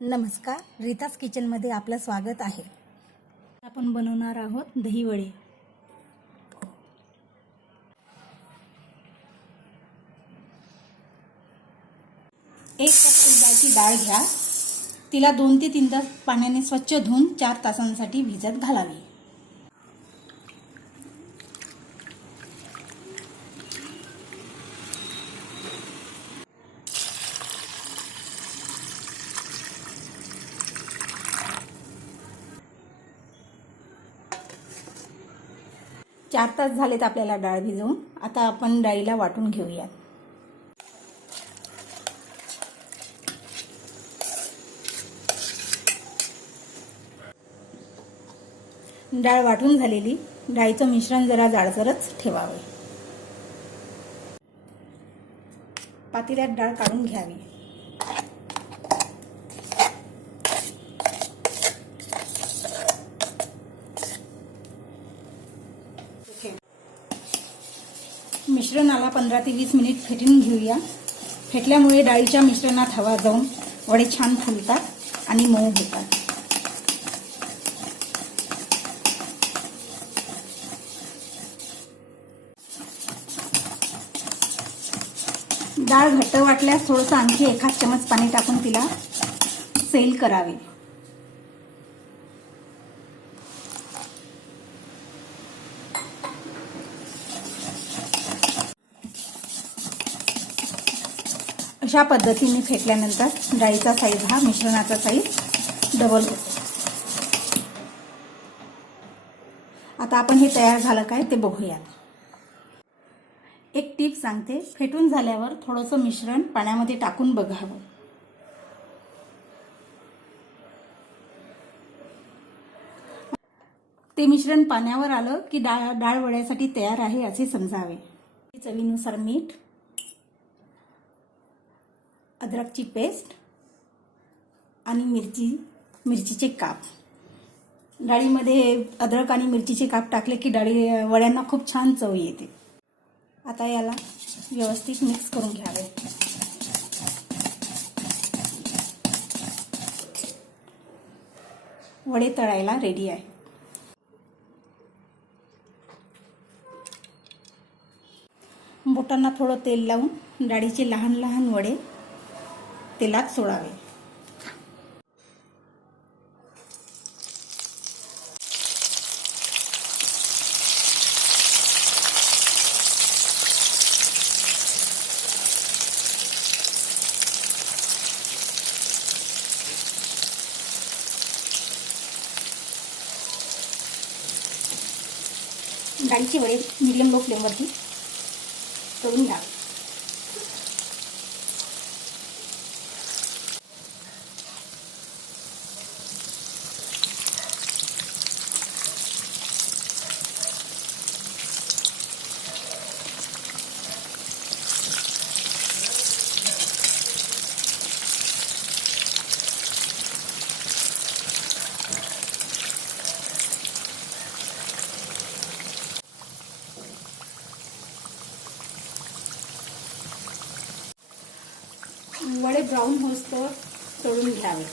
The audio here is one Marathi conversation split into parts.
नमस्कार, रीताज किचनमध्ये आपलं स्वागत आहे। आपण बनवणार आहोत दही वडे। एक कप उडदाची डाळ घ्या। तिला 2 ते 3 तास पाण्याने स्वच्छ धुवून 4 तासांसाठी भिजत घालावी। चार तास झालेत आपल्याला डाळ भिजवून। आता आपण डाळीला वाटून घेऊया। डाळ वाटून झालेली, डाळीचं मिश्रण जरा जाडसरच ठेवावे। पातेल्यात डाळ काढून घ्यावी। मिश्रणाला 15 ते 20 मिनिट फेटून घेऊया। फेटल्यामुळे डाळीच्या मिश्रणात हवा जाऊन वडे छान फुलतात आणि मऊ होतात। डाळ घट्ट वाटल्यास थोडंसं आणखी 1 चमच पाणी टाकून तिला सैल करावे। अशा पद्धतीने फेटल्यानंतर डाळीचा साईज हा मिश्रणाचा साईज डबल होतो। आता आपण हे तयार झालं काय ते बघूया। एक टिप सांगते, फेटून झाल्यावर थोडंसं मिश्रण पाण्यामध्ये टाकून बघावं। ते मिश्रण पाण्यावर आलं की डाळ वड्यासाठी तयार आहे असे समजावे। चवीनुसार मीठ, अद्रकची पेस्ट आणि मिरचीचे काप। डाळीमध्ये अद्रक आणि मिरचीचे काप टाकले की वड्यांना खूप छान चव येते। आता याला व्यवस्थित मिक्स करून घ्यावे। वडे तळायला रेडी आहे। बोटांना थोडं तेल लावून डाळीचे लहान लहान वडे तेलात सोडावे। डाळीचे वडे मीडियम लो फ्लेमवरती तळून घ्यावे। वडे ब्राऊन होईस्तोवर तळून घ्यावे।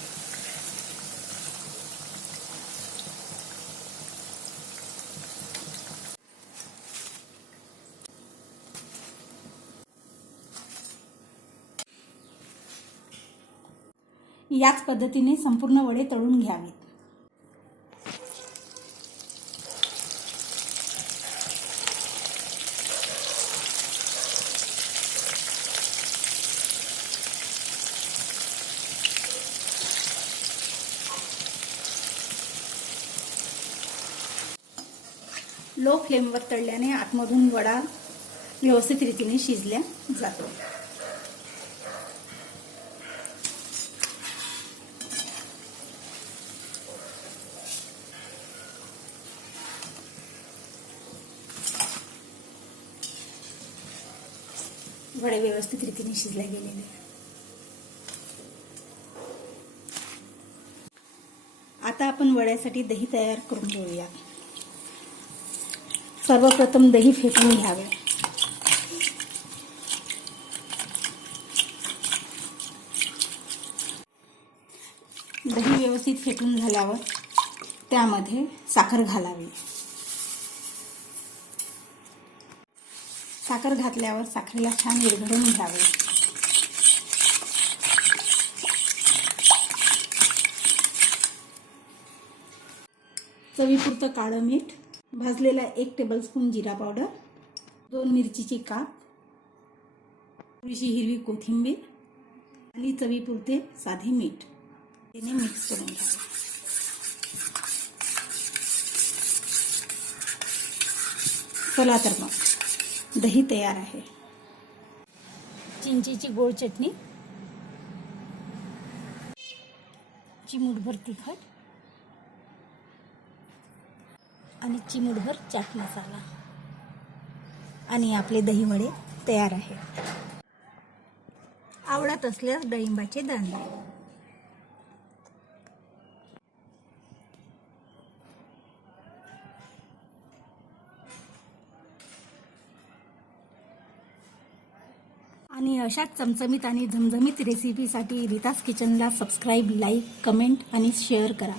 याच पद्धतीने संपूर्ण वडे तळून घ्यावेत। लो फ्लेमवर तळल्याने आतमधून वडा व्यवस्थित रीतीने शिजल्या जातो। वडे व्यवस्थित रीतीने शिजले गेलेले। आता आपण वड्यासाठी दही तयार करून घेऊया। सर्वप्रथम दही फेटून घ्यावे। दही व्यवस्थित फेटून झाल्यावर त्यामध्ये साखर घालावी. साखर घातल्यावर साखरेला छान विरघळून घ्यावे. चवीपुरतं काळं मीठ, भाजलेला 1 टेबलस्पून जिरा पावडर, 2 मिरचीचे काप, थोडीशी हिरवी कोथिंबीर आणि चवीपुरते साधे मीठ याने मिक्स करून घ्यावे. चला तर मग दही तयार आहे. चिंचेची गोड चटणी, चिमूटभर तिखट आणि चिमूटभर चाट मसाला आणि आपले दही वडे तयार आहे. आवडत असल्यास डाळिंबाचे दाणे. आणि अशाच चमचमीत आणि झमझमीत रेसिपीसाठी रीताज किचनला सबस्क्राईब, लाईक, कमेंट आणि शेअर करा.